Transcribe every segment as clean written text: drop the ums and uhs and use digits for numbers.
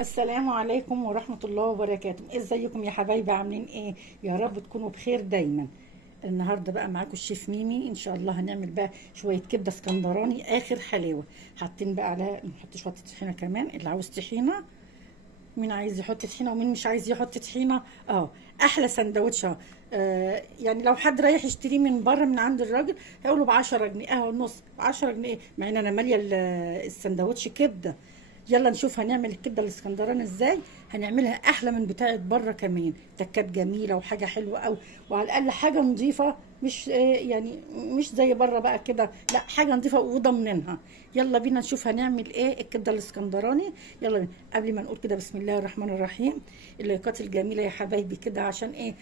السلام عليكم ورحمة الله وبركاته. ازيكم يا حبايبي؟ عاملين ايه؟ يا رب تكونوا بخير دايما. النهارده بقى معاكم الشيف ميمي. ان شاء الله هنعمل بقى شوية كبدة اسكندراني اخر حلاوة. حاطين بقى عليها، نحط شوية طحينة كمان اللي عاوز طحينة. مين عايز يحط طحينه ومين مش عايز يحط طحينه. احلى سندوتش. يعني لو حد رايح يشتريه من بره من عند الراجل هيقوله ب 10 جنيه، النص ب 10 جنيه، مع ان انا ماليه السندوتش كبده. يلا نشوف هنعمل الكبده الاسكندراني ازاي. هنعملها احلى من بتاعه بره كمان، تكات جميله وحاجه حلوه قوي، وعلى الاقل حاجه نظيفه. مش يعني مش زي بره بقى كده، لا حاجه نظيفه وضامنينها. يلا بينا نشوف هنعمل ايه الكبده الاسكندراني. يلا بينا. قبل ما نقول كده بسم الله الرحمن الرحيم، اللايكات الجميله يا حبايبي كده، عشان ايه؟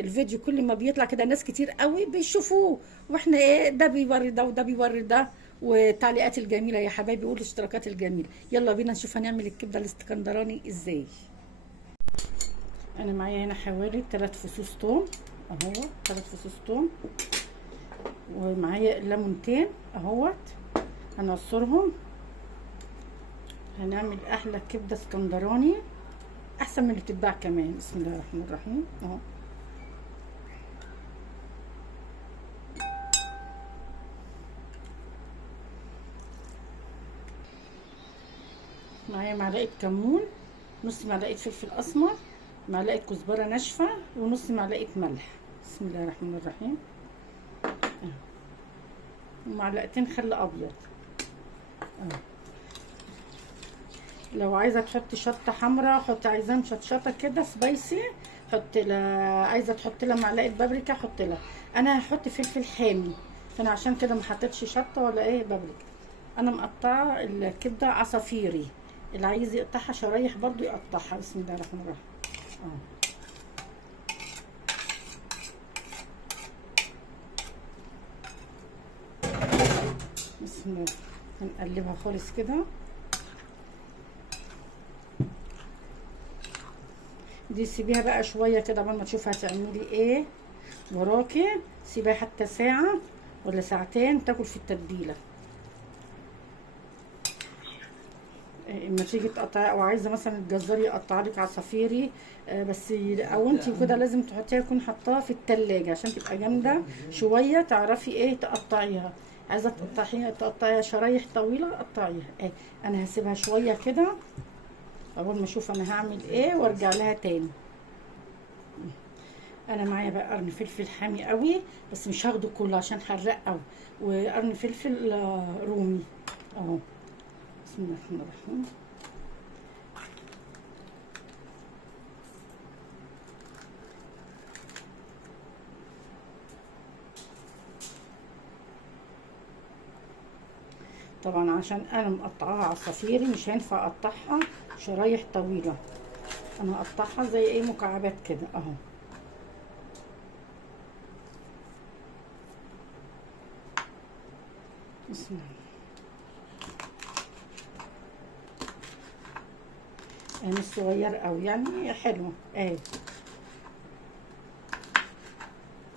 الفيديو كل ما بيطلع كده ناس كتير قوي بيشوفوه، واحنا ايه ده بيوري ده وده بيوري ده. والتعليقات الجميله يا حبايبي والاشتراكات الجميله. يلا بينا نشوف هنعمل الكبده الاسكندراني ازاي. انا معايا هنا حوالي 3 فصوص توم، اهو 3 فصوص توم. ومعايا ليمونتين اهوت، هنعصرهم. هنعمل احلى كبده اسكندراني، احسن من اللي بتتباع كمان. بسم الله الرحمن الرحيم اهو. معايا معلقه كمون، نص معلقه فلفل اسمر، معلقه كزبره ناشفه، ونص معلقه ملح. بسم الله الرحمن الرحيم اهو. ومعلقتين خل ابيض اهو. لو عايزه تحطي شطه حمراء حطي، عايزاه مشطشطه كده سبايسي حطي لها، عايزه تحطي لها معلقه بابريكا حطي لها. انا هحط فلفل حامي، فانا عشان كده ما حطيتش شطه ولا ايه بابريكا. انا مقطعه الكبده عصافيري، اللي عايز يقطعها شرايح برضو يقطعها. بسم الله الرحمن الرحيم اه. بسم الله. هنقلبها خالص كده. دي سيبيها بقى شويه كده قبل ما تشوفي هتعملي ايه وراكي. سيبها حتى ساعه ولا ساعتين تاكل في التتبيله. اما تيجي تقطعي او عايزه مثلا الجزار يقطع لك عصافيري، بس او انت كده لازم تحطيها، يكون حطاها في التلاجة عشان تبقى جامده شويه، تعرفي ايه تقطعيها. عايزه تقطعيها شرايح طويله قطعيها ايه. انا هسيبها شويه كده اول ما اشوف انا هعمل ايه وارجع لها تاني. انا معايا بقى قرن فلفل حامي قوي، بس مش هاخده كله عشان حراق قوي. وقرن فلفل رومي اهو. بسم الله الرحمن الرحيم. طبعا عشان انا مقطعاها عصافيري مش هينفع اقطعها شرايح طويله، انا هقطعها زي ايه مكعبات كده اهو. بسم الله. مش صغير قوي يعني حلوه اهي.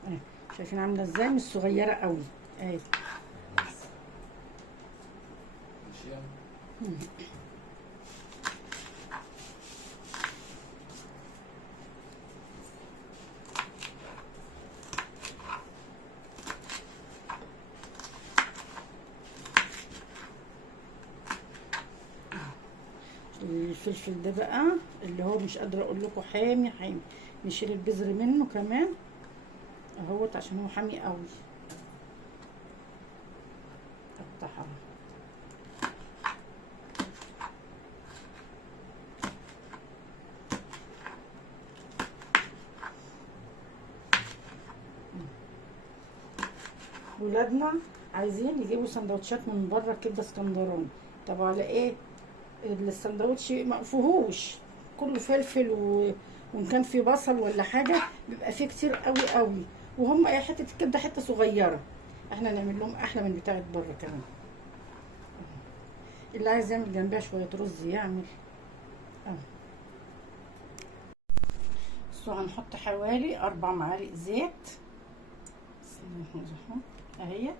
اهي شايفين عامله ازاي؟ مش صغيره قوي اهي. الفلفل ده بقى اللي هو مش قادره اقول لكم حامي حامي، نشيل البذر منه كمان اهوت عشان هو حامي قوي. قطعها. ولادنا عايزين يجيبوا سندوتشات من بره كبده اسكندراني، طب على ايه؟ السندوتش ما فيهوش كله فلفل وان كان في بصل ولا حاجه بيبقى فيه كتير قوي قوي، وهم اي حته الكبده حته صغيره. احنا نعمل لهم احلى من بتاعه بره كمان. اللي عايز يعمل جنبها شويه رز يعمل اه. بصوا هنحط حوالي 4 معالق زيت. بسم الله الرحمن الرحيم اهي.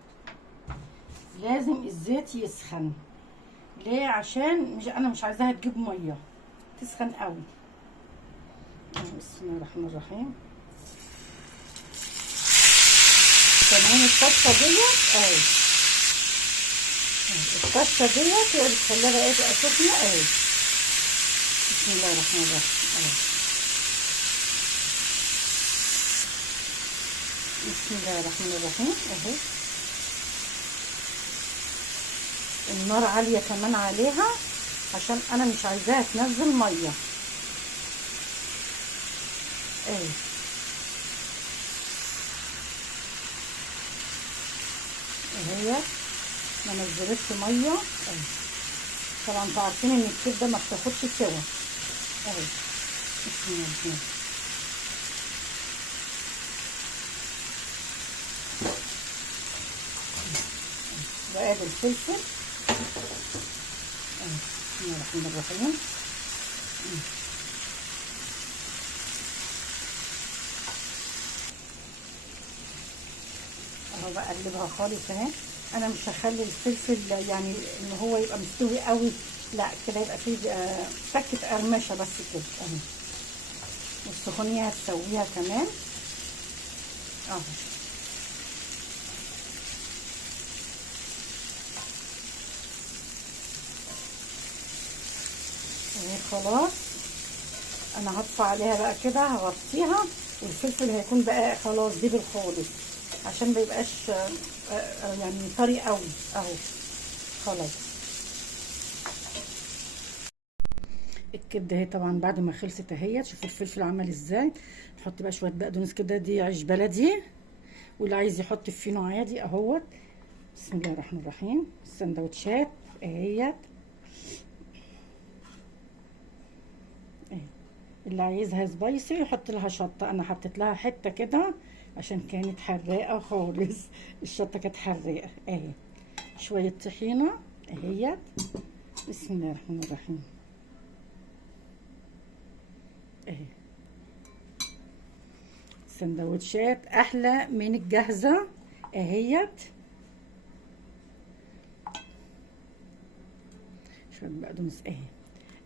لازم الزيت يسخن. ليه؟ عشان مش انا مش عايزاها تجيب ميه. تسخن قوي. بسم الله الرحمن الرحيم. كمان الطشه ديت اهي، الطشه ديت هي اللي بتخليها بقى تبقى سخنه اهي. بسم الله الرحمن الرحيم اهي. بسم الله الرحمن الرحيم اهي. النار عاليه كمان عليها عشان انا مش عايزاها تنزل ميه اهي. اهي ما نزلتش ميه اهي. طبعا انتوا عارفين ان الكبده ما بتاخدش سوا اهي. بسم الله الرحمن الرحيم. وادي الفلفل اهي. بسم الله الرحمن الرحيم. اهو بقلبها خالص اهي. انا مش هخلي الفلفل يعني ان هو يبقى مستوي قوي، لا كده يبقى فيه تكه قرمشه بس كده اهي. والسخونيه هتسويها كمان اهو. اهي خلاص. انا هطفي عليها بقى كده، هغطيها، والفلفل هيكون بقى خلاص دبل خالص عشان ما يبقاش يعني طري قوي اهو. خلاص الكبده اهي طبعا بعد ما خلصت اهي. شوفوا الفلفل عمل ازاي. نحط بقى شويه بقدونس كده، دي عيش بلدي، واللي عايز يحط فينو عادي اهوت. بسم الله الرحمن الرحيم. السندوتشات اهيت، اللي عايزها سبايسي يحط لها شطه. انا حطيت لها حته كده عشان كانت حراقه خالص، الشطه كانت حراقه اهي. شويه طحينه اهيت. بسم الله الرحمن الرحيم اهي. سندوتشات احلى من الجاهزه اهيت. شويه بقدونس اهي.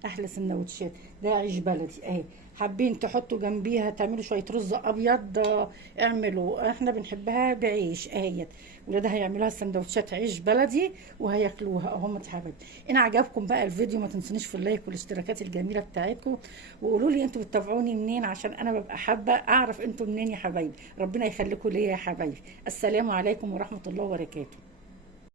احلى سندوتشات. ده عيش بلدي اهي. حابين تحطوا جنبيها تعملوا شويه رز ابيض اعملوا، احنا بنحبها بعيش اهيت. ولادها هيعملوها سندوتشات عيش بلدي وهياكلوها اهم يا حبايبي. ان عجبكم بقى الفيديو ما تنسونيش في اللايك والاشتراكات الجميله بتاعتكم، وقولوا لي انتوا بتتابعوني منين عشان انا ببقى حابه اعرف انتوا منين يا حبايبي. ربنا يخليكم ليا يا حبايبي. السلام عليكم ورحمه الله وبركاته.